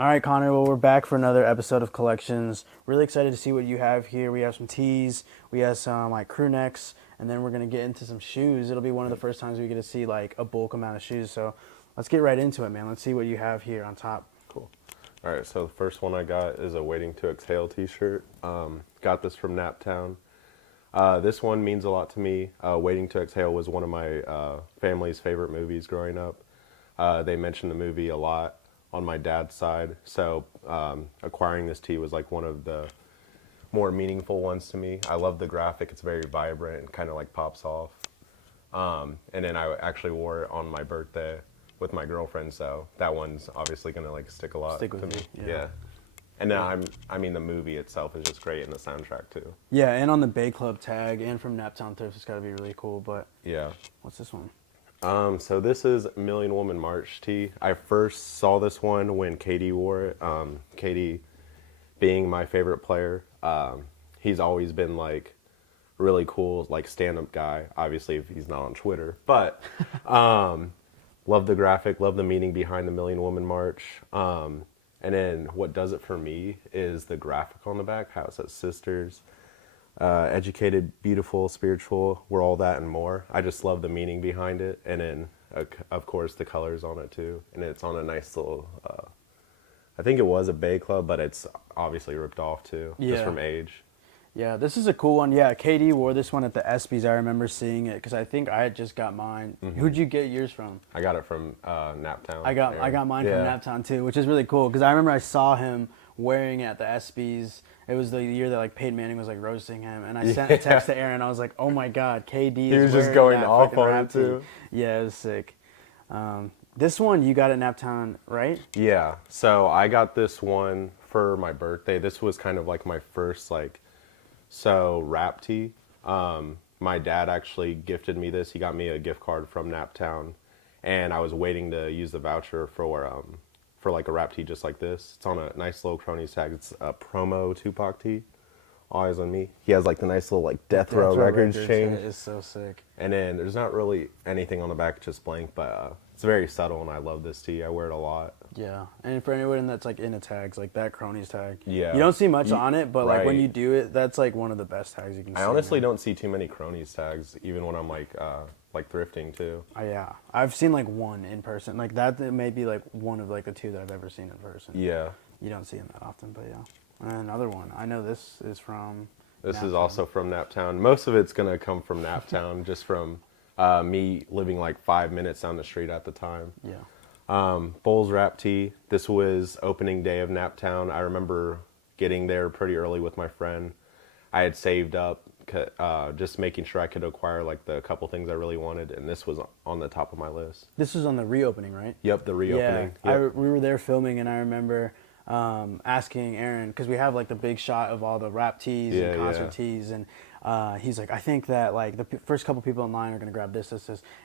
All right, Connor. Well, we're back for another episode of Collections. Really excited to see what you have here. We have some tees, we have some like crew necks, and then we're gonna get into some shoes. It'll be one of the first times we get to see like a bulk amount of shoes. So let's get right into it, man. Let's see what you have here on top. Cool. All right, so the first one I got is a Waiting to Exhale t-shirt. Got this from Naptown. This one means a lot to me. Waiting to Exhale was one of my family's favorite movies growing up. They mentioned the movie a lot on my dad's side, so acquiring this tee was like one of the more meaningful ones to me. I love the graphic. It's very vibrant and kind of like pops off. And then I actually wore it on my birthday with my girlfriend, so that one's obviously gonna like stick a lot to me. Yeah. And then I mean the movie itself is just great, and the soundtrack too. Yeah, and on the Bay Club tag and from Naptown Thrift, it's gotta be really cool. But yeah. What's this one? So this is Million Woman March tee. I first saw this one when Katie wore it. Katie being my favorite player. He's always been like really cool, like stand-up guy, obviously if he's not on Twitter. But love the graphic, love the meaning behind the Million Woman March. And then what does it for me is the graphic on the back, how it says sisters. Educated, beautiful, spiritual, we're all that and more. I just love the meaning behind it, and then of course the colors on it too. And it's on a nice little, I think it was a Bay Club, but it's obviously ripped off too, just from age. Yeah, this is a cool one. Yeah, KD wore this one at the ESPYs. I remember seeing it because I think I had just got mine. Mm-hmm. Who'd you get yours from? I got it from Naptown. I got mine from Naptown too, which is really cool because I remember I saw him wearing it at the ESPYs. It was the year that like Peyton Manning was like roasting him, and I sent a text to Aaron. I was like, "Oh my God, KD is." He was just going off on it too. Yeah, it was sick. This one you got at Naptown, right? Yeah. So I got this one for my birthday. This was kind of like my first like RapTee. My dad actually gifted me this. He got me a gift card from Naptown, and I was waiting to use the voucher for like a RapTee just like this. It's on a nice little cronies tag. It's a promo Tupac tee. All eyes on me. He has like the nice little like Death Row Records chain. It is so sick. And then there's not really anything on the back, just blank, but it's very subtle, and I love this tee. I wear it a lot. Yeah, and for anyone that's like into tags, like that cronies tag, yeah, you don't see much on it, but like when you do it, that's like one of the best tags you can see. I honestly don't see too many cronies tags, even when I'm like thrifting too. Yeah, I've seen like one in person. Like that may be like one of like the two that I've ever seen in person. Yeah, you don't see them that often, but yeah. And another one, I know this is from. This Naptown. is also from Naptown. Most of it's gonna come from Naptown, just from me living like 5 minutes down the street at the time. Yeah. Bulls RapTee. This was opening day of Naptown. I remember getting there pretty early with my friend. I had saved up, just making sure I could acquire like the couple things I really wanted, and this was on the top of my list. This was on the reopening, right? Yep, the reopening. Yeah, yep. we were there filming, and I remember asking Aaron, because we have like the big shot of all the rap tees and concert tees, and he's like, I think that like the first couple people in line are gonna grab this,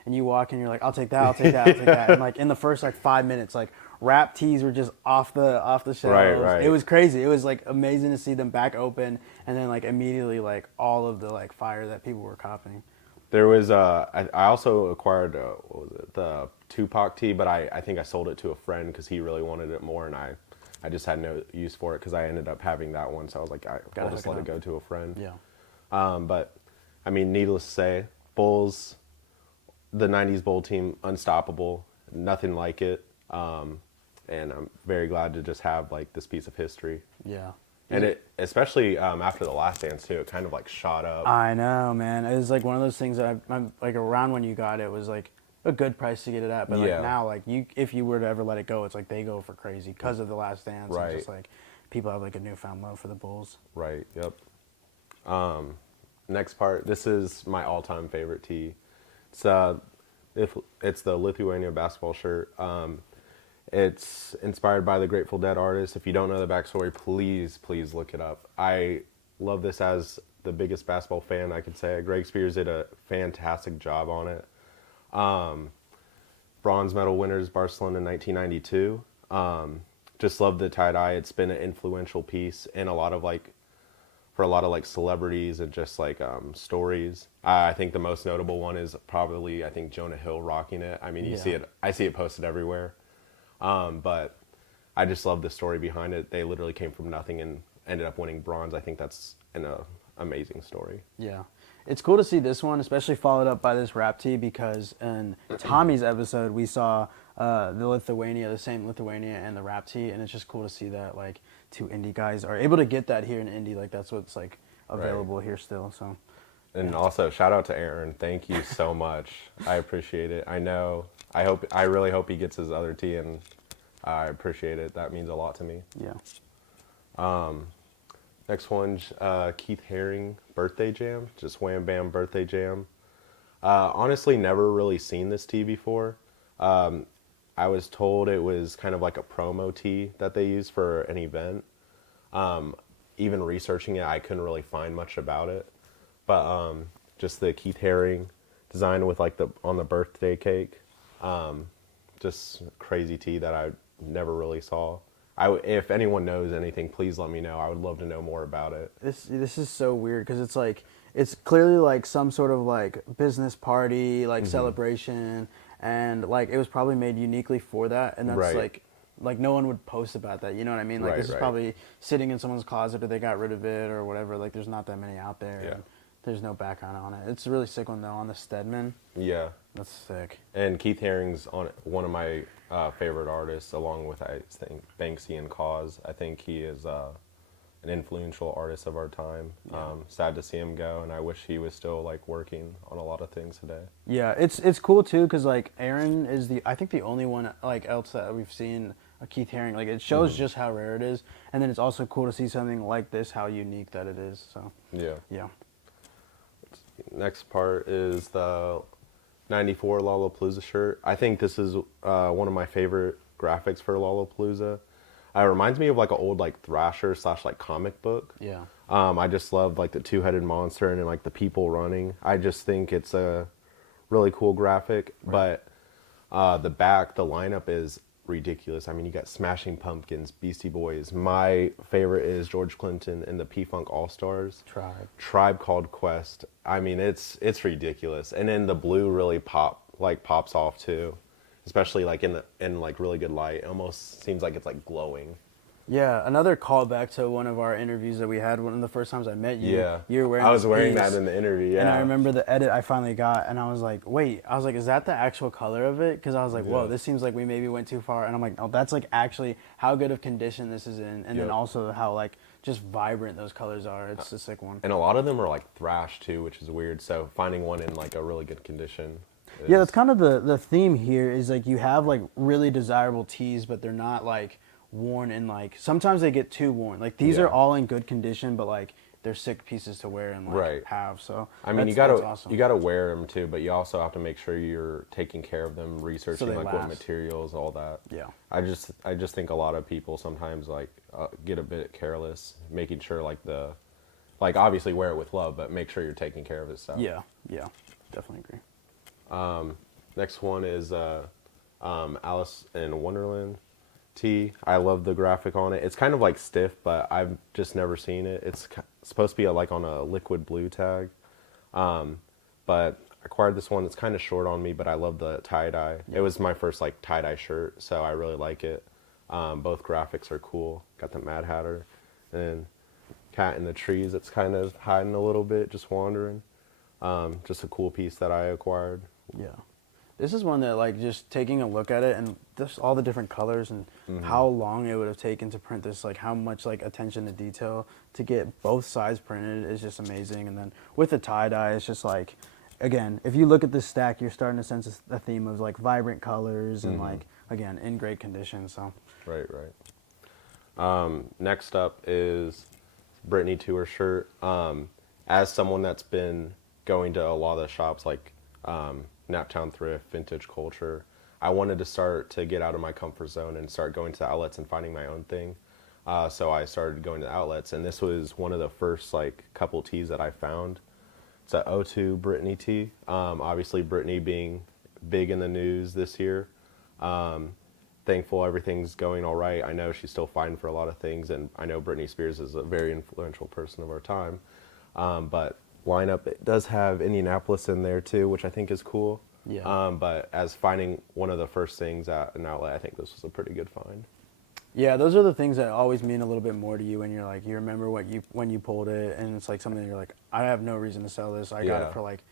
and you walk in, you're like, I'll take that, I'll take that, I'll take that, and like in the first like 5 minutes, like rap tees were just off the shelves. Right. It was crazy. It was like amazing to see them back open, and then like immediately like all of the like fire that people were copying. There was I also acquired what was it, the Tupac tee, but I think I sold it to a friend because he really wanted it more, and I just had no use for it because I ended up having that one, so I was like, I'll just let it go to a friend. Yeah. But I mean, needless to say, Bulls, the '90s Bull team, unstoppable, nothing like it, and I'm very glad to just have like this piece of history. Yeah. And it, especially after the Last Dance too, it kind of like shot up. I know, man. It was like one of those things that I'm like around when you got it was like a good price to get it at, but like now, like if you were to ever let it go, it's like they go for crazy because of the Last Dance. Right. And just like people have like a newfound love for the Bulls. Right. Yep. Next part. This is my all-time favorite tee. It's the Lithuania basketball shirt. It's inspired by the Grateful Dead artist. If you don't know the backstory, please look it up. I love this as the biggest basketball fan I could say. Greg Spears did a fantastic job on it. Bronze medal winners, Barcelona in 1992. Just love the tie-dye. It's been an influential piece in for a lot of like celebrities and just like stories. I think the most notable one is probably, I think, Jonah Hill rocking it. I mean, I see it posted everywhere. But I just love the story behind it. They literally came from nothing and ended up winning bronze. I think that's an amazing story. Yeah. It's cool to see this one, especially followed up by this RapTee, because in Tommy's episode, we saw the same Lithuania and the RapTee, and it's just cool to see that, like, 2 indie guys are able to get that here in indie. Like, that's what's, like, available here still, so. And also, shout out to Aaron. Thank you so much. I appreciate it. I really hope he gets his other tee, and I appreciate it. That means a lot to me. Yeah. Next one's Keith Haring birthday jam, just Wham Bam birthday jam. Honestly, never really seen this tee before. I was told it was kind of like a promo tee that they used for an event. Even researching it, I couldn't really find much about it. But just the Keith Haring design with like on the birthday cake, just crazy tee that I never really saw. If anyone knows anything, please let me know. I would love to know more about it. This is so weird because it's like, it's clearly like some sort of like business party, like celebration, and like it was probably made uniquely for that, and that's like no one would post about that. You know what I mean? Like this is probably sitting in someone's closet, or they got rid of it or whatever. Like there's not that many out there. Yeah. And there's no background on it. It's a really sick one though, on the Stedman. Yeah. That's sick. And Keith Haring's one of my favorite artists, along with I think Banksy and Kaws. I think he is an influential artist of our time. Yeah. Sad to see him go, and I wish he was still like working on a lot of things today. Yeah, it's cool too because like Aaron is I think the only one like else that we've seen a Keith Haring. Like it shows just how rare it is, and then it's also cool to see something like this, how unique that it is. So yeah. Next part is the 94 Lollapalooza shirt. I think this is one of my favorite graphics for Lollapalooza. It reminds me of like an old like Thrasher / like comic book. Yeah. I just love like the 2-headed monster and like the people running. I just think it's a really cool graphic. But the lineup is ridiculous. I mean, you got Smashing Pumpkins, Beastie Boys. My favorite is George Clinton and the P-Funk All-Stars. Tribe Called Quest. I mean, it's ridiculous. And then the blue really pops off too, especially like in like really good light. It almost seems like it's like glowing. Yeah, another callback to one of our interviews that we had. One of the first times I met you. Yeah, you were wearing. I was wearing that in the interview. Yeah, and I remember the edit I finally got, and I was like, "Wait," I was like, "Is that the actual color of it?" Because I was like, "Whoa, this seems like we maybe went too far." And I'm like, "Oh, that's like actually how good of condition this is in, and then also how like just vibrant those colors are. It's a sick one." And a lot of them are like thrash too, which is weird. So finding one in like a really good condition. Yeah, that's kind of the theme here. Is like you have like really desirable tees, but they're not like worn in like, sometimes they get too worn. Like these are all in good condition, but like they're sick pieces to wear and like have. So I mean, you gotta wear them too, but you also have to make sure you're taking care of them, researching like what materials, all that. Yeah. I just think a lot of people sometimes like get a bit careless, making sure like obviously wear it with love, but make sure you're taking care of it. So yeah, definitely agree. Next one is Alice in Wonderland tee. I love the graphic on it. It's kind of like stiff, but I've just never seen it. It's supposed to be like on a liquid blue tag, but I acquired this one. It's kind of short on me, but I love the tie dye. It was my first like tie dye shirt, so I really like it. Both graphics are cool. Got the Mad Hatter and cat in the trees. It's kind of hiding a little bit, just wandering. Just a cool piece that I acquired. Yeah. This is one that, like, just taking a look at it and just all the different colors and how long it would have taken to print this, like, how much, like, attention to detail to get both sides printed is just amazing. And then with the tie-dye, it's just, like, again, if you look at this stack, you're starting to sense a theme of, like, vibrant colors and, like, again, in great condition, so. Right. Next up is Britney Tour shirt. As someone that's been going to a lot of the shops, like, Naptown Thrift, Vintage Culture, I wanted to start to get out of my comfort zone and start going to outlets and finding my own thing. So I started going to outlets, and this was one of the first like couple tees that I found. It's a O2 Britney tee. Obviously Britney being big in the news this year. Thankful everything's going all right. I know she's still fighting for a lot of things, and I know Britney Spears is a very influential person of our time. But lineup, it does have Indianapolis in there too, which I think is cool. Yeah. But as finding one of the first things at an outlet, I think this was a pretty good find. Yeah, those are the things that always mean a little bit more to you when you're like, you remember when you pulled it, and it's like something that you're like, I have no reason to sell this. I got it for like,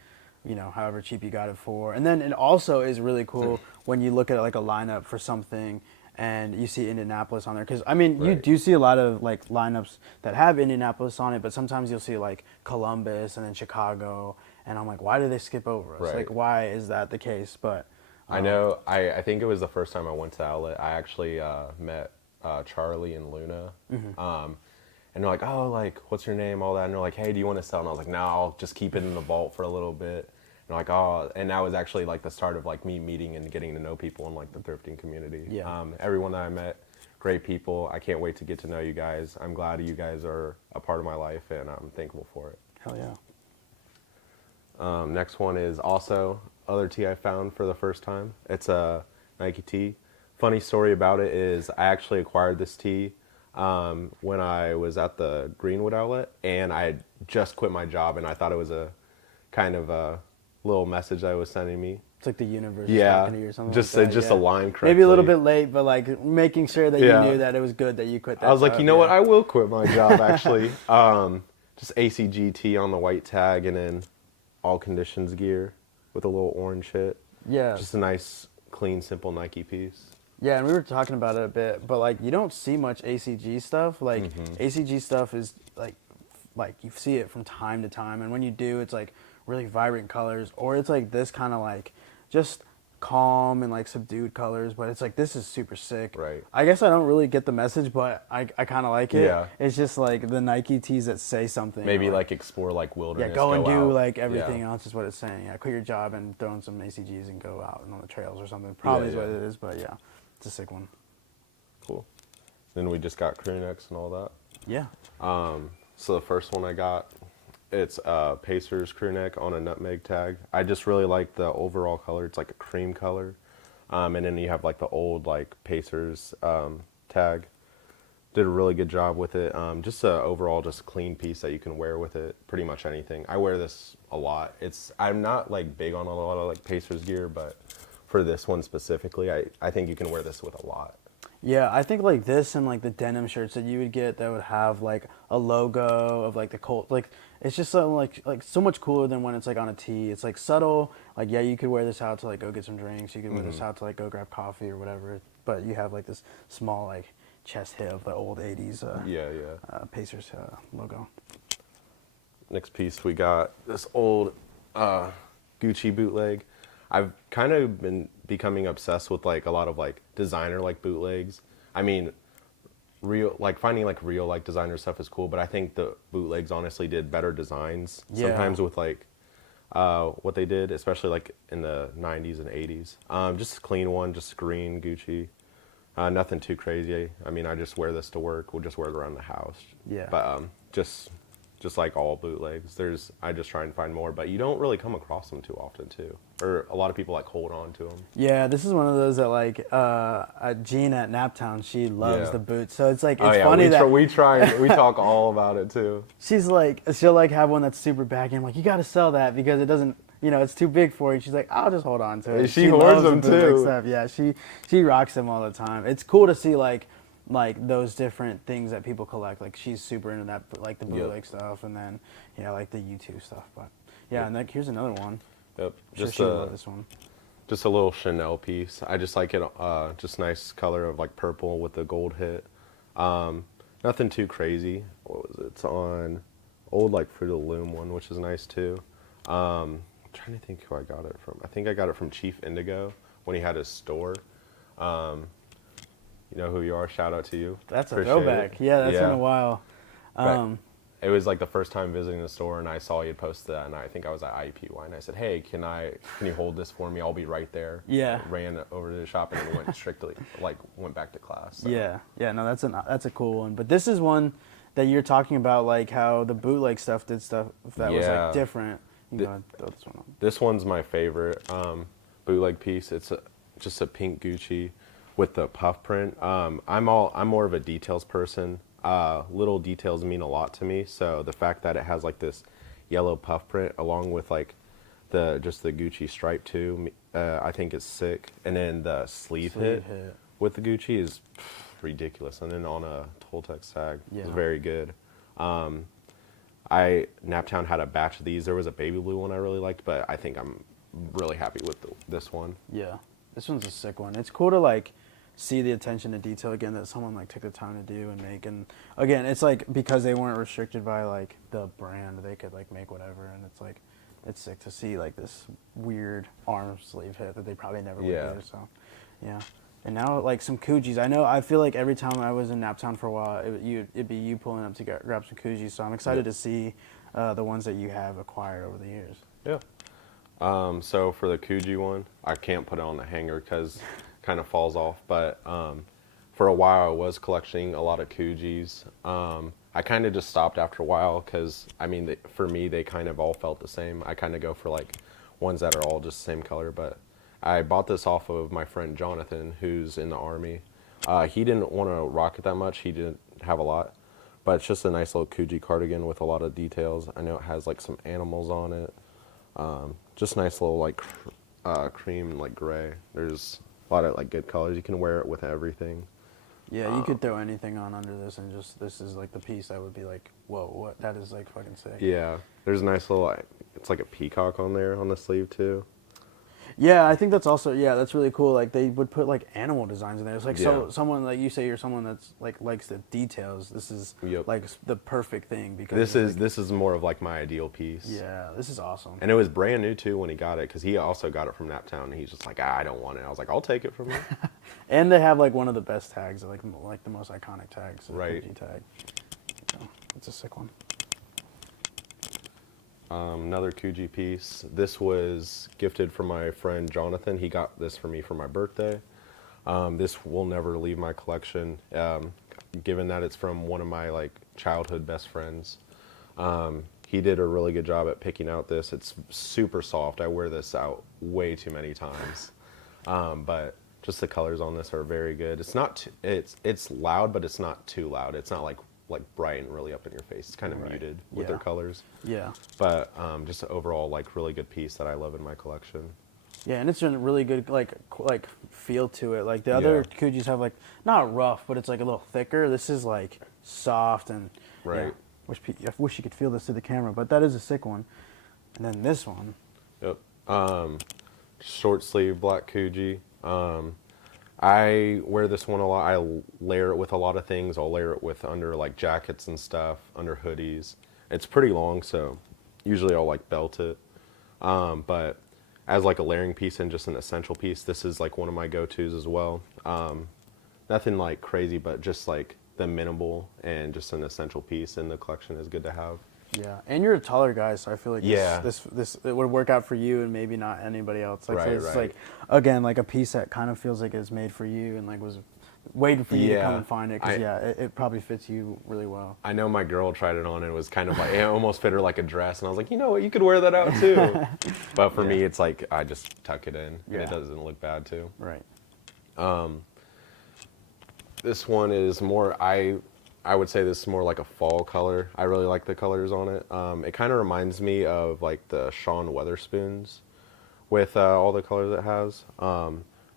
you know, however cheap you got it for. And then it also is really cool when you look at like a lineup for something and you see Indianapolis on there. Because, I mean, you do see a lot of like lineups that have Indianapolis on it, but sometimes you'll see like Columbus and then Chicago. And I'm like, why do they skip over us? Like, why is that the case? But I know, I think it was the first time I went to Outlet. I actually met Charlie and Luna. And they're like, oh, like, what's your name, all that. And they're like, hey, do you want to sell? And I was like, no, I'll just keep it in the vault for a little bit. And they're like, oh, and that was actually like the start of like me meeting and getting to know people in like the thrifting community. Yeah. Everyone that I met, great people. I can't wait to get to know you guys. I'm glad you guys are a part of my life, and I'm thankful for it. Hell yeah. Next one is also other tee I found for the first time. It's a Nike tee. Funny story about it is I actually acquired this tee when I was at the Greenwood outlet, and I had just quit my job, and I thought it was a kind of a little message that it was sending me. It's like the universe talking to you or something just like that. Just aligned correctly. Maybe a little bit late, but like making sure that you knew that it was good that you quit that I was job. like, you know what, I will quit my job actually. Just ACGT on the white tag, and then all conditions gear with a little orange hit. Yeah. Just a nice, clean, simple Nike piece. Yeah, and we were talking about it a bit, but like you don't see much ACG stuff. Like ACG stuff is like you see it from time to time, and when you do, it's like really vibrant colors, or it's like this kind of like just calm and like subdued colors, but it's like this is super sick. Right. I guess I don't really get the message, but I kind of like it. Yeah. It's just like the Nike tees that say something. Maybe like explore like wilderness. Yeah, go and do like everything else is what it's saying. Yeah, quit your job and throw in some ACGs and go out and on the trails or something. Probably is what it is, but yeah. It's a sick one. Cool. Then we just got Crewnecks and all that. Yeah. So the first one I got, it's Pacers Crewneck on a nutmeg tag. I just really like the overall color. It's like a cream color. And then you have like the old like Pacers tag. Did a really good job with it. Just a overall just clean piece that you can wear with it. Pretty much anything. I wear this a lot. I'm not like big on a lot of like Pacers gear, but for this one specifically, I think you can wear this with a lot. Yeah, I think like this and like the denim shirts that you would get that would have like a logo of like the Colts, like it's just something like so much cooler than when it's like on a tee. It's like subtle. Like yeah, you could wear this out to like go get some drinks. You could wear this out to like go grab coffee or whatever. But you have like this small like chest hit of the old '80s Pacers logo. Next piece we got this old Gucci bootleg. I've kind of been becoming obsessed with like a lot of like designer like bootlegs. I mean, finding like real like designer stuff is cool, but I think the bootlegs honestly did better designs sometimes with like what they did, especially like in the 90s and 80s. Just a clean one, just green Gucci. Nothing too crazy. I mean, I just wear this to work. We'll just wear it around the house. Yeah. But just like all bootlegs, I just try and find more, but you don't really come across them too often too. Or a lot of people like hold on to them. Yeah, this is one of those that like Jean at Naptown, she loves the boots. So it's like it's funny that we talk all about it too. She's like she'll like have one that's super baggy. I'm like, you got to sell that because it doesn't, you know, it's too big for you. She's like, I'll just hold on to it. She hoards them too. Stuff. Yeah, she rocks them all the time. It's cool to see like those different things that people collect. Like she's super into that, like the bootleg stuff, and then like the U2 stuff. But and like here's another one. Yep, Just this one. Just a little Chanel piece. I just like it. Just nice color of like purple with the gold hit. Nothing too crazy. What was it? It's on old like Fruit of the Loom one, which is nice too. I'm trying to think who I got it from. I think I got it from Chief Indigo when he had his store. You know who you are. Shout out to you. That's a throwback. Yeah, that's been a while. It was like the first time visiting the store, and I saw you post that, and I think I was at IEPY, and I said, "Hey, can you hold this for me? I'll be right there." Yeah. Ran over to the shop and then went back to class. So. Yeah. No, that's a cool one. But this is one that you're talking about, like how the bootleg stuff did stuff that was like different. You can go ahead and throw this one on. This one's my favorite bootleg piece. It's just a pink Gucci with the puff print. I'm more of a details person. Little details mean a lot to me, so the fact that it has like this yellow puff print along with like the Gucci stripe too, I think is sick. And then the sleeve hit with the Gucci is ridiculous. And then on a Toltex tag, Yeah. it was very good. Naptown had a batch of these. There was a baby blue one I really liked, but I think I'm really happy with this one. Yeah, this one's a sick one. It's cool to like see the attention to detail again that someone like took the time to do and make. And again, it's like because they weren't restricted by like the brand, they could like make whatever. And it's like it's sick to see like this weird arm sleeve hit that they probably never would do. So yeah. And now, like, some Coogis. I feel like every time I was in Naptown for a while, it'd be you pulling up to grab some Coogis. So I'm excited to see the ones that you have acquired over the years. Yeah. So for the Coogi one, I can't put it on the hanger because it kind of falls off. But for a while, I was collecting a lot of Coogis. I kind of just stopped after a while because, I mean, for me, they kind of all felt the same. I kind of go for, like, ones that are all just the same color, but I bought this off of my friend Jonathan, who's in the Army. He didn't want to rock it that much. He didn't have a lot. But it's just a nice little Coogi cardigan with a lot of details. I know it has like some animals on it. Just nice little like cream and like gray. There's a lot of like good colors. You can wear it with everything. Yeah, you could throw anything on under this and just, this is like the piece that would be like, whoa, what? That is like fucking sick. Yeah, there's a nice little, it's like a peacock on there on the sleeve too. Yeah, I think that's also, that's really cool. Like, they would put, like, animal designs in there. It's like, so someone, like, you say you're someone that's, like, likes the details. This is, like, the perfect thing. Because this is more of, like, my ideal piece. Yeah, this is awesome. And it was brand new, too, when he got it, because he also got it from Naptown, and he's just like, I don't want it. I was like, I'll take it from you. And they have, like, one of the best tags, like the most iconic tags. Right. The tag. So, it's a sick one. Another Coogi piece. This was gifted from my friend Jonathan. He got this for me for my birthday. This will never leave my collection, given that it's from one of my like childhood best friends. He did a really good job at picking out this. It's super soft. I wear this out way too many times, but just the colors on this are very good. It's not it's loud, but it's not too loud. It's not like bright and really up in your face. It's kind of muted with their colors. Yeah. But just an overall like really good piece that I love in my collection. Yeah, and it's a really good like feel to it. Like the other Coogis have like not rough, but it's like a little thicker. This is like soft and I wish you could feel this through the camera, but that is a sick one. And then this one. Yep. Short sleeve black Coogi. I wear this one a lot. I layer it with a lot of things. I'll layer it with under like jackets and stuff, under hoodies. It's pretty long, so usually I'll like belt it. But as like a layering piece and just an essential piece, this is like one of my go-tos as well. Nothing like crazy, but just like the minimal and just an essential piece in the collection is good to have. Yeah, and you're a taller guy, so I feel like this it would work out for you and maybe not anybody else. Like, so it's like, again, like a piece that kind of feels like it's made for you and like was waiting for you to come and find it. Because it probably fits you really well. I know my girl tried it on and it was kind of like, it almost fit her like a dress. And I was like, you know what, you could wear that out too. But for me, it's like, I just tuck it in and it doesn't look bad too. Right. This one is more, I would say this is more like a fall color. I really like the colors on it. It kind of reminds me of like the Sean Weatherspoons with all the colors it has.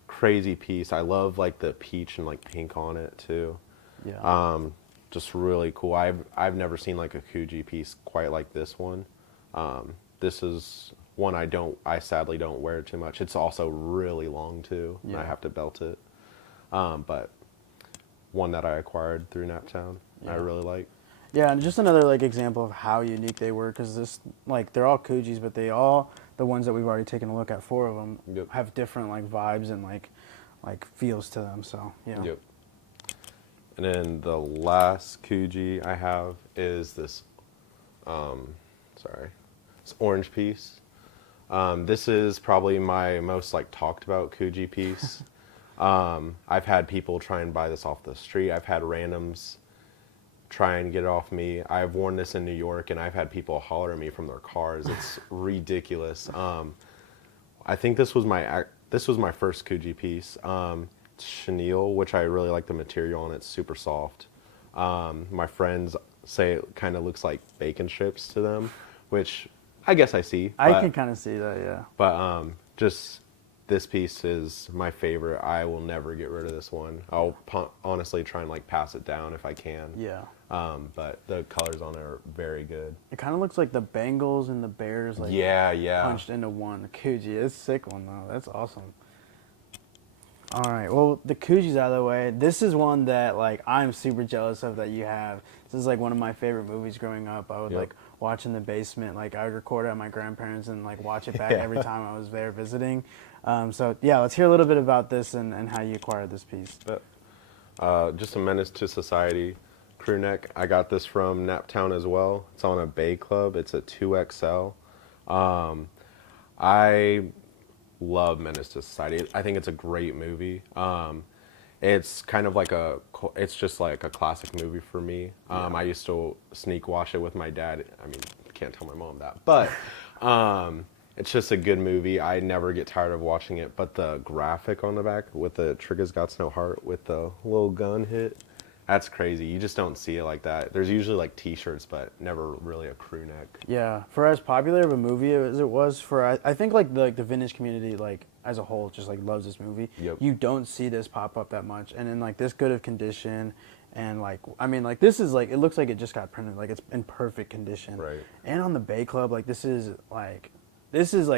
Crazy piece. I love like the peach and like pink on it too. Yeah. Just really cool. I've never seen like a Coogi piece quite like this one. This is one I sadly don't wear too much. It's also really long too. Yeah. And I have to belt it. But one that I acquired through Naptown. I really like. Yeah, and just another like example of how unique they were, because this like they're all Coogis, but they all, the ones that we've already taken a look at, 4 of them have different like vibes and like feels to them. So yeah. Yep. And then the last Coogi I have is this this orange piece. This is probably my most like talked about Coogi piece. I've had people try and buy this off the street. I've had randoms try and get it off me. I've worn this in New York and I've had people holler at me from their cars. It's ridiculous. I think this was my first Coogi piece. It's chenille, which I really like the material on. It's super soft. My friends say it kind of looks like bacon strips to them, which I guess I see. I can kind of see that, yeah. But just this piece is my favorite. I will never get rid of this one. I'll honestly try and like pass it down if I can. Yeah. But the colors on it are very good. It kind of looks like the Bengals and the Bears like punched into one. The Coogi is a sick one though. That's awesome. All right, well, the Coogi's out of the way. This is one that like I'm super jealous of that you have. This is like one of my favorite movies growing up. I would like watch in the basement. Like I would record it at my grandparents and like watch it back every time I was there visiting. So yeah, let's hear a little bit about this and how you acquired this piece. Just a menace to society. Crewneck. I got this from Naptown as well. It's on a Bay Club. It's a 2XL. I love Menace to Society. I think it's a great movie. It's kind of like it's just like a classic movie for me. I used to sneak watch it with my dad. I mean, can't tell my mom that, but it's just a good movie. I never get tired of watching it. But the graphic on the back with the Trigga's Gotz No Heart with the little gun hit, that's crazy. You just don't see it like that. There's usually like T-shirts, but never really a crew neck. Yeah, for as popular of a movie as it was, for I think like the vintage community like as a whole just like loves this movie. Yep. You don't see this pop up that much, and in like this good of condition, and like I mean like this is like it looks like it just got printed, like it's in perfect condition. Right. And on the Bay Club, like this is like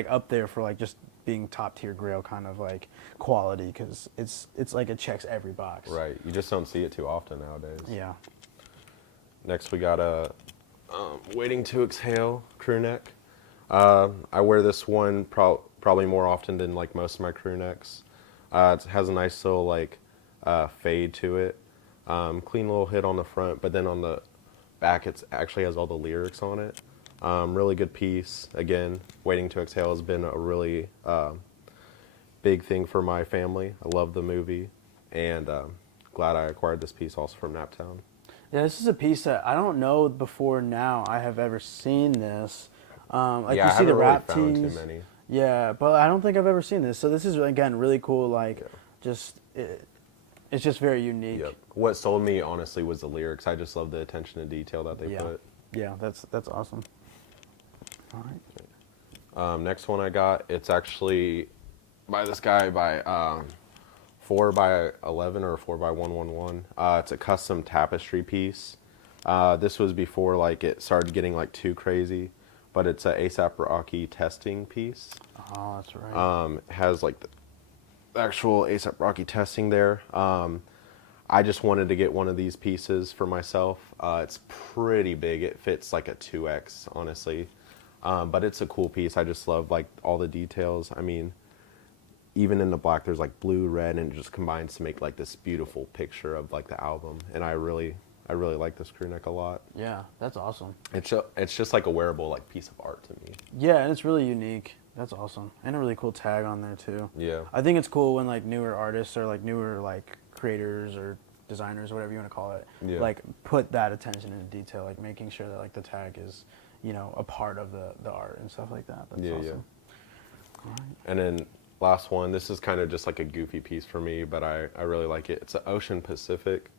up there for like just being top tier grail kind of like quality, because it's like it checks every box. Right. You just don't see it too often nowadays. Yeah. Next we got a Waiting to Exhale crew neck. I wear this one probably more often than like most of my crew necks. It has a nice little like fade to it. Clean little hit on the front, but then on the back it actually has all the lyrics on it. Really good piece. Again, Waiting to Exhale has been a really big thing for my family. I love the movie, and glad I acquired this piece also from Naptown. Yeah, this is a piece that I don't know before now I have ever seen this. Like yeah, you see the really rap found tees. too many. Yeah, but I don't think I've ever seen this. So this is again really cool. Like, it's just very unique. Yep. What sold me honestly was the lyrics. I just love the attention to detail that they put. Yeah, that's awesome. All right. Next one I got, it's actually by this guy by 4x11 or 4x111. It's a custom tapestry piece. This was before like it started getting like too crazy, but it's a ASAP Rocky testing piece. Oh, that's right. It has like the actual ASAP Rocky testing there. I just wanted to get one of these pieces for myself. It's pretty big. It fits like a 2X, honestly. But it's a cool piece. I just love like all the details. I mean, even in the black, there's like blue, red, and it just combines to make like this beautiful picture of like the album. And I really like this crew neck a lot. Yeah, that's awesome. It's just like a wearable like piece of art to me. Yeah, and it's really unique. That's awesome. And a really cool tag on there too. Yeah. I think it's cool when like newer artists or like newer like creators or designers or whatever you want to call it, like put that attention into detail, like making sure that like the tag is, you know, a part of the art and stuff like that. That's awesome. Yeah. All right. And then last one, this is kind of just like a goofy piece for me, but I really like it. It's an Ocean Pacific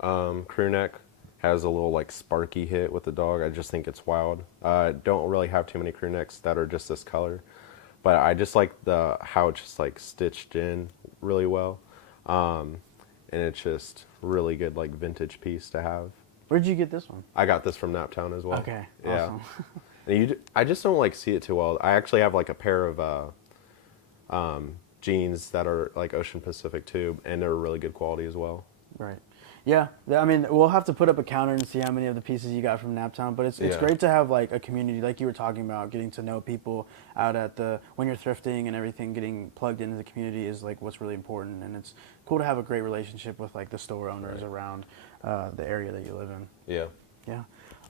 crew neck. Has a little like Sparky hit with the dog. I just think it's wild. Don't really have too many crew necks that are just this color, but I just like how it's just like stitched in really well. And it's just really good like vintage piece to have. Where'd you get this one? I got this from Naptown as well. Okay, yeah. awesome. And I just don't like see it too well. I actually have like a pair of jeans that are like Ocean Pacific too, and they're really good quality as well. Right. Yeah, I mean, we'll have to put up a counter and see how many of the pieces you got from Naptown, but it's great to have like a community, like you were talking about, getting to know people out at when you're thrifting and everything, getting plugged into the community is like what's really important, and it's cool to have a great relationship with like the store owners around the area that you live in. Yeah. Yeah.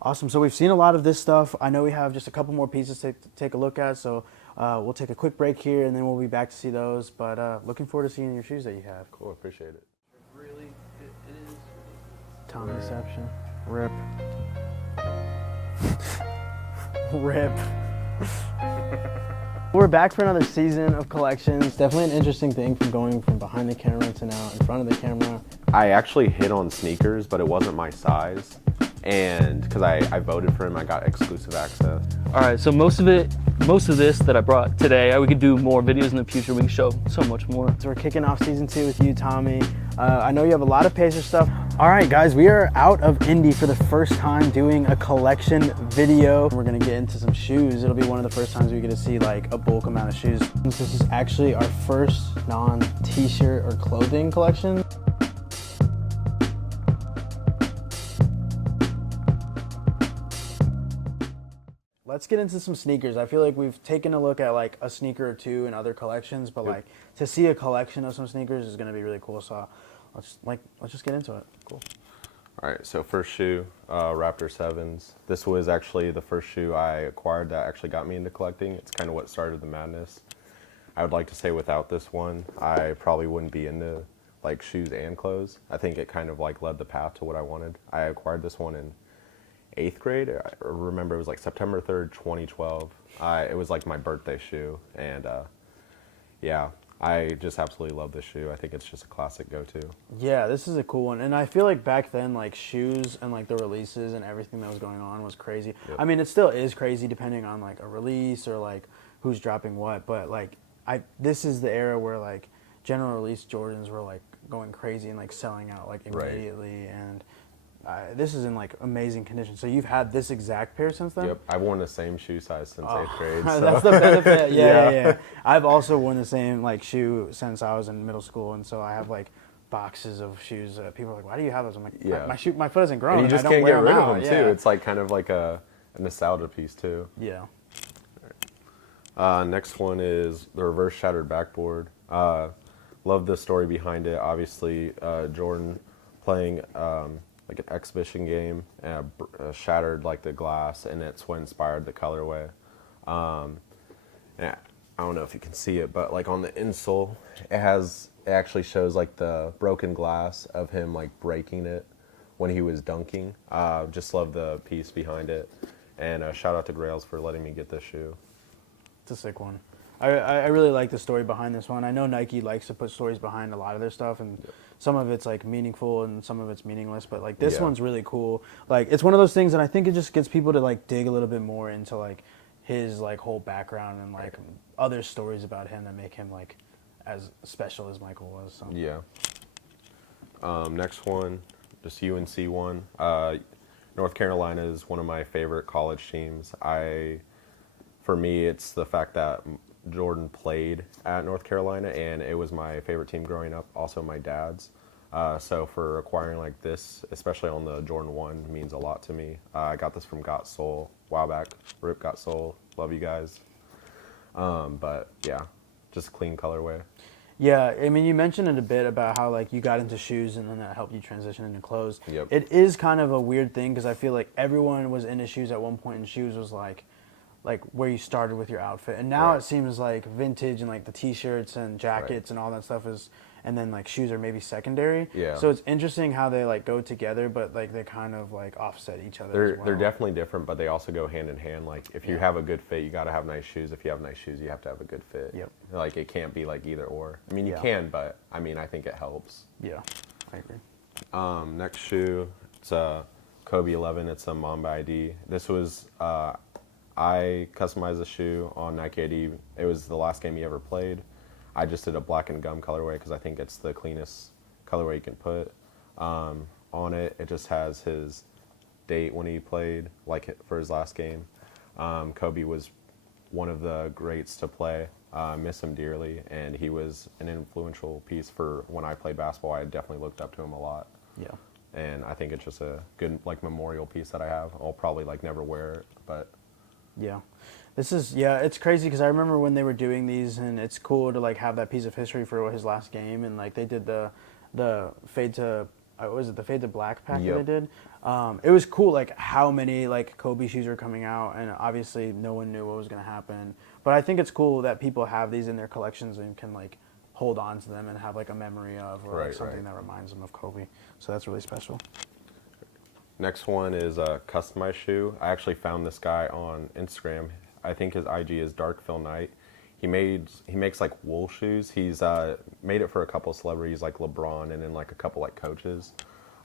Awesome. So we've seen a lot of this stuff. I know we have just a couple more pieces to take a look at, so we'll take a quick break here and then we'll be back to see those, but looking forward to seeing your shoes that you have. Cool, appreciate it. Tom Deception. Rip. Rip. We're back for another season of collections. Definitely an interesting thing from going from behind the camera to now in front of the camera. I actually hit on sneakers, but it wasn't my size. And because I voted for him, I got exclusive access. All right, so most of it most of this that I brought today. We could do more videos in the future. We can show so much more. So we're kicking off season 2 with you, Tommy. I know you have a lot of Pacer stuff. All right, guys, we are out of Indy for the first time doing a collection video. We're gonna get into some shoes. It'll be one of the first times we get to see like a bulk amount of shoes. This is actually our first non-t-shirt or clothing collection. Let's get into some sneakers. I feel like we've taken a look at like a sneaker or two in other collections, but like to see a collection of some sneakers is gonna be really cool. So let's just get into it. Cool. All right, so first shoe, Raptor 7s. This was actually the first shoe I acquired that actually got me into collecting. It's kind of what started the madness. I would like to say without this one, I probably wouldn't be into like shoes and clothes. I think it kind of like led the path to what I wanted. I acquired this one in 8th grade. I remember it was like September 3rd, 2012. It was like my birthday shoe, and yeah, I just absolutely love this shoe. I think it's just a classic go-to. Yeah, this is a cool one, and I feel like back then, like shoes and like the releases and everything that was going on was crazy. Yep. I mean, it still is crazy depending on like a release or like who's dropping what, but like this is the era where like general release Jordans were like going crazy and like selling out like immediately, right. And this is in like amazing condition. So you've had this exact pair since then? Yep, I've worn the same shoe size since 8th grade. So. That's the benefit. Yeah. I've also worn the same like shoe since I was in middle school, and so I have like boxes of shoes. People are like, "Why do you have those?" I'm like, my foot isn't grown. And you just and I don't can't get wear rid them of them too. It's like kind of like a nostalgia piece too. Yeah. Next one is the reverse shattered backboard. Love the story behind it. Obviously, Jordan playing like an exhibition game and shattered like the glass, and it's what inspired the colorway. And I don't know if you can see it, but like on the insole, it actually shows like the broken glass of him like breaking it when he was dunking. Just love the piece behind it, and shout out to Grails for letting me get this shoe. It's a sick one. I really like the story behind this one. I know Nike likes to put stories behind a lot of their stuff, and some of it's like meaningful and some of it's meaningless, but like this one's really cool. Like it's one of those things, and I think it just gets people to like dig a little bit more into like his like whole background and like other stories about him that make him like as special as Michael was. So. Yeah. Next one, just UNC one. North Carolina is one of my favorite college teams. For me, it's the fact that Jordan played at North Carolina, and it was my favorite team growing up, also my dad's. So for acquiring like this, especially on the Jordan 1, means a lot to me. I got this from Gotz a while back. Rip Gotz, love you guys. But yeah, just clean colorway. Yeah, I mean, you mentioned it a bit about how like you got into shoes and then that helped you transition into clothes. Yep. It is kind of a weird thing because I feel like everyone was into shoes at one point, and shoes was like where you started with your outfit, and now it seems like vintage and like the t-shirts and jackets and all that stuff is, and then like shoes are maybe secondary. Yeah. So it's interesting how they like go together, but like they kind of like offset each other. They're definitely different, but they also go hand in hand. Like if you have a good fit, you got to have nice shoes. If you have nice shoes, you have to have a good fit. Yep. Like it can't be like either or. I mean, you can, but I mean, I think it helps. Yeah, I agree. Next shoe, it's a Kobe 11. It's a Mamba ID. This was I customized the shoe on Nike ID. It was the last game he ever played. I just did a black and gum colorway because I think it's the cleanest colorway you can put. On it, it just has his date when he played, like for his last game. Kobe was one of the greats to play. Miss him dearly, and he was an influential piece for when I played basketball. I definitely looked up to him a lot. Yeah. And I think it's just a good like memorial piece that I have. I'll probably like never wear it, but yeah, it's crazy because I remember when they were doing these, and it's cool to like have that piece of history for his last game, and like they did the fade to the fade to black pack that they did. It was cool like how many like Kobe shoes are coming out, and obviously no one knew what was going to happen, but I think it's cool that people have these in their collections and can like hold on to them and have like a memory of or like something that reminds them of Kobe. So that's really special. Next one is a customized shoe. I actually found this guy on Instagram. I think his IG is Darkphilknight. He makes like wool shoes. He's made it for a couple of celebrities like LeBron and then like a couple like coaches.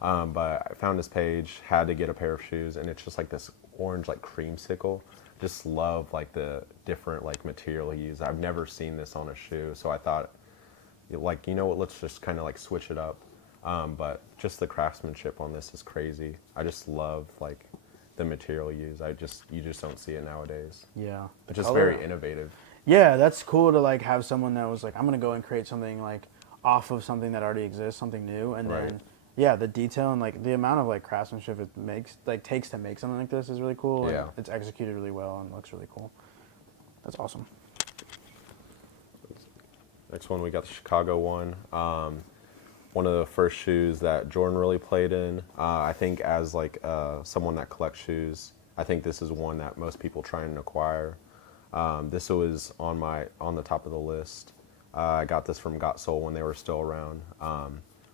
But I found his page, had to get a pair of shoes, and it's just like this orange like creamsicle. just love like the different like material he used. I've never seen this on a shoe, so I thought, like, you know what, let's just kind of like switch it up. But just the craftsmanship on this is crazy. I just love like the material used. You just don't see it nowadays. Yeah. It's just very innovative. Yeah, that's cool to like have someone that was like, I'm gonna go and create something like off of something that already exists, something new, and then yeah, the detail and like the amount of like craftsmanship it takes to make something like this is really cool. Yeah. And it's executed really well and looks really cool. That's awesome. Next one, we got the Chicago one. One of the first shoes that Jordan really played in. I think as like someone that collects shoes, I think this is one that most people try and acquire. This was on the top of the list. I got this from Gotz when they were still around.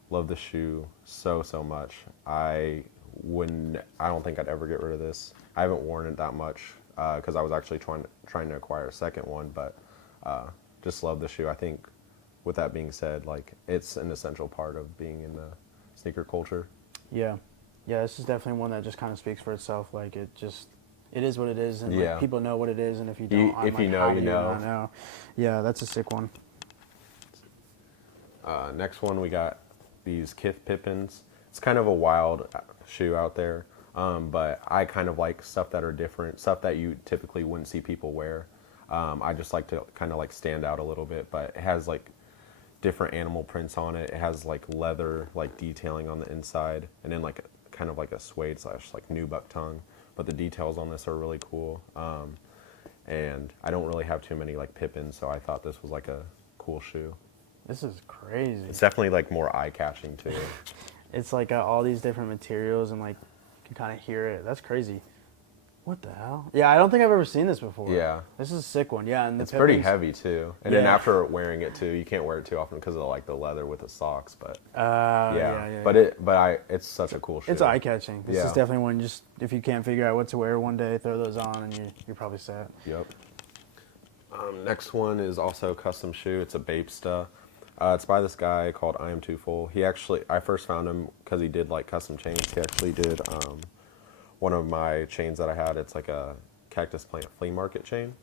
Love the shoe so much. I don't think I'd ever get rid of this. I haven't worn it that much because I was actually trying to acquire a second one, but just love the shoe. I think with that being said, like, it's an essential part of being in the sneaker culture. Yeah, this is definitely one that just kind of speaks for itself. Like, it is what it is, and like, people know what it is, and if you don't, if you know, you know. Yeah, that's a sick one. Next one, we got these Kith Pippins. It's kind of a wild shoe out there, but I kind of like stuff that are different, stuff that you typically wouldn't see people wear. I just like to kind of like stand out a little bit, but it has like different animal prints on it. It has like leather like detailing on the inside, and then like kind of like a suede / like nubuck tongue. But the details on this are really cool. And I don't really have too many like Pippins, so I thought this was like a cool shoe. This is crazy. It's definitely like more eye-catching too. It's like all these different materials, and like you can kind of hear it. That's crazy. What the hell? Yeah, I don't think I've ever seen this before. Yeah. This is a sick one. Yeah, and it's pretty heavy too. And then after wearing it too, you can't wear it too often because of like the leather with the socks. But it's such a cool shoe. It's eye catching. This is definitely one. Just if you can't figure out what to wear one day, throw those on, and you're probably set. Yep. Next one is also a custom shoe. It's a Bapesta. It's by this guy called I Am Too Full. I first found him because he did like custom chains. He actually did one of my chains that I had. It's like a cactus plant flea market chain.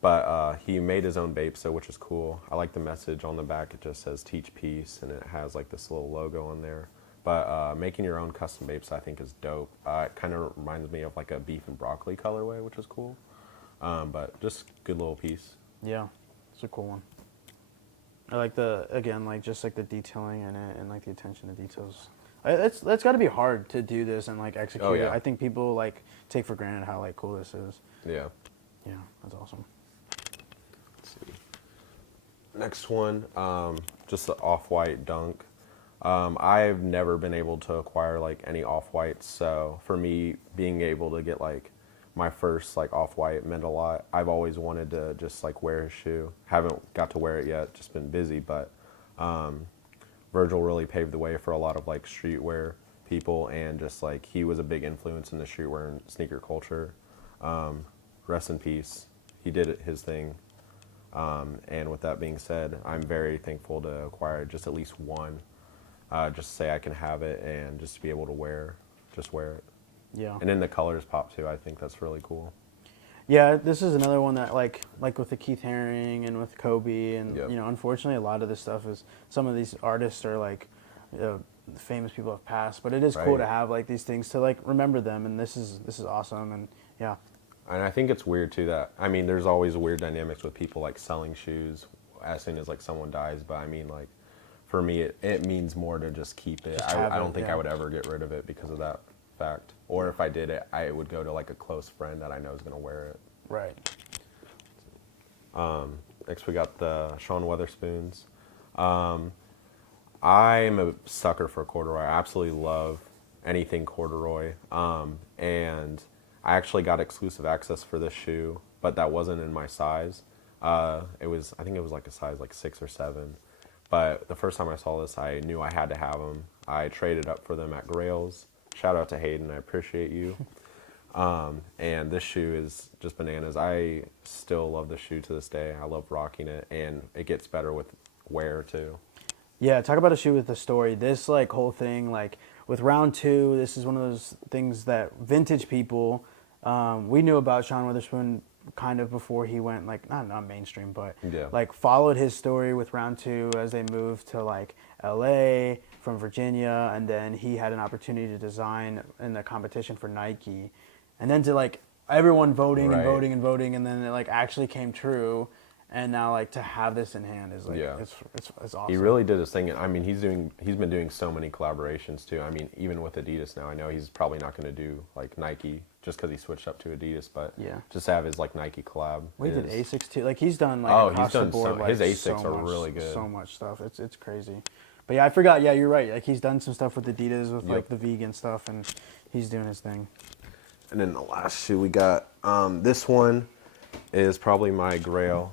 But he made his own Bapesta, which is cool. I like the message on the back. It just says teach peace, and it has like this little logo on there. But making your own custom Bapesta I think is dope. It kind of reminds me of like a beef and broccoli colorway, which is cool. But just good little piece. Yeah, it's a cool one. I like just like the detailing in it and like the attention to details. That's got to be hard to do this and like execute it. I think people like take for granted how like cool this is. Yeah. Yeah, that's awesome. Let's see. Next one, just the off-white dunk. I've never been able to acquire like any off-whites, so for me being able to get like my first like off-white meant a lot. I've always wanted to just like wear his shoe. Haven't got to wear it yet, just been busy, but Virgil really paved the way for a lot of like streetwear people, and just like he was a big influence in the streetwear and sneaker culture. Rest in peace. He did his thing. And with that being said, I'm very thankful to acquire just at least one, just to say I can have it and just to be able to wear it. Yeah. And then the colors pop too. I think that's really cool. Yeah, this is another one that like with the Keith Haring and with Kobe and Yep. Unfortunately a lot of this stuff is, some of these artists are like famous people have passed, but it is cool to have like these things to like remember them, and this is awesome. And yeah. And I think it's weird too that, I mean, there's always weird dynamics with people like selling shoes as soon as like someone dies, but I mean like for me it means more to just keep it. I don't think I would ever get rid of it because of that fact. Or if I did it, I would go to like a close friend that I know is going to wear it. Right. Next we got the Sean Wotherspoons. I'm a sucker for corduroy. I absolutely love anything corduroy. And I actually got exclusive access for this shoe, but that wasn't in my size. I think it was like a size like 6 or 7. But the first time I saw this, I knew I had to have them. I traded up for them at Grails. Shout out to Hayden, I appreciate you. And this shoe is just bananas. I still love this shoe to this day. I love rocking it, and it gets better with wear too. Yeah, talk about a shoe with a story. This like whole thing, like with round 2, this is one of those things that vintage people we knew about Sean Wotherspoon kind of before he went like not mainstream, but Yeah. like followed his story with Round 2 as they moved to like LA from Virginia, and then he had an opportunity to design in the competition for Nike, and then to like everyone voting and Right. voting and voting, and then it like actually came true. And now, like, to have this in hand is like, Yeah. it's awesome. He really did his thing. I mean, he's been doing so many collaborations too. I mean, even with Adidas now, I know he's probably not going to do like Nike just because he switched up to Adidas, but Yeah. just to have his like Nike collab. We did Asics too. Like he's done like Oh, across he's done the board. so- Like, his Asics so are much, really good. So much stuff. It's crazy. But yeah, I forgot. Yeah, you're right. Like he's done some stuff with Adidas with like Yep. the vegan stuff, and he's doing his thing. And then the last shoe we got, this one is probably my grail.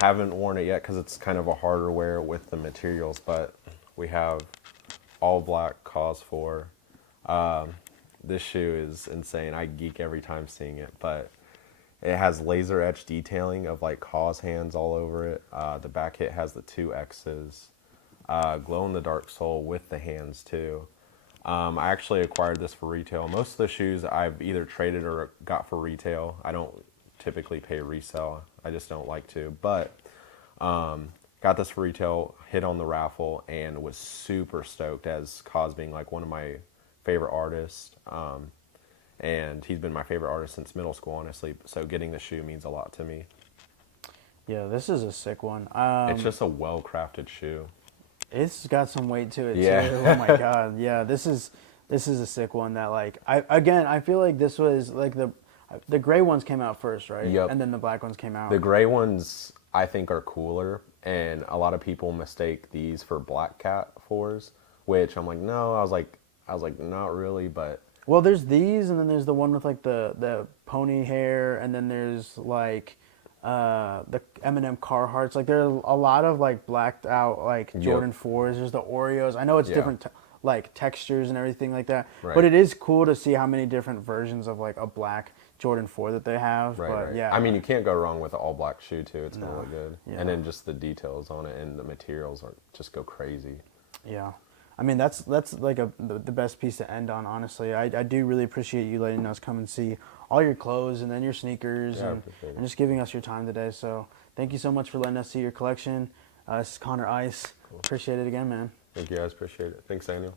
Haven't worn it yet because it's kind of a harder wear with the materials, but we have All Black Kaws 4. This shoe is insane. I geek every time seeing it, but it has laser etched detailing of like Kaws hands all over it. The back hit has the 2 X's, glow in the dark sole with the hands too. I actually acquired this for retail. Most of the shoes I've either traded or got for retail. I don't typically pay resale. I just don't like to. But got this for retail, hit on the raffle, and was super stoked as Kaws being like one of my favorite artists. And he's been my favorite artist since middle school, honestly. So getting the shoe means a lot to me. Yeah, this is a sick one. It's just a well-crafted shoe. It's got some weight to it Yeah. too. Oh my god. Yeah, this is a sick one that like I feel like this was like the gray ones came out first, right? Yep. And then the black ones came out. The gray ones I think are cooler, and a lot of people mistake these for Black Cat 4s, which I'm like, no. I was like, not really, but Well, there's these, and then there's the one with like the pony hair, and then there's like the Eminem Carhartts. Like there are a lot of like blacked out like Jordan 4s. There's the Oreos. I know it's Yeah. different like textures and everything like that, Right. but it is cool to see how many different versions of like a black Jordan 4 that they have. right, But right. yeah, I mean, you can't go wrong with an all black shoe too. It's gonna look good, Yeah. and then just the details on it and the materials are just go crazy. yeah. I mean, that's like the best piece to end on, honestly. I do really appreciate you letting us come and see all your clothes and then your sneakers Yeah, I and appreciate it. just giving us your time today. So thank you so much for letting us see your collection. This is Connor Ice. Appreciate it again, man. Thank you guys, appreciate it. Thanks, Daniel.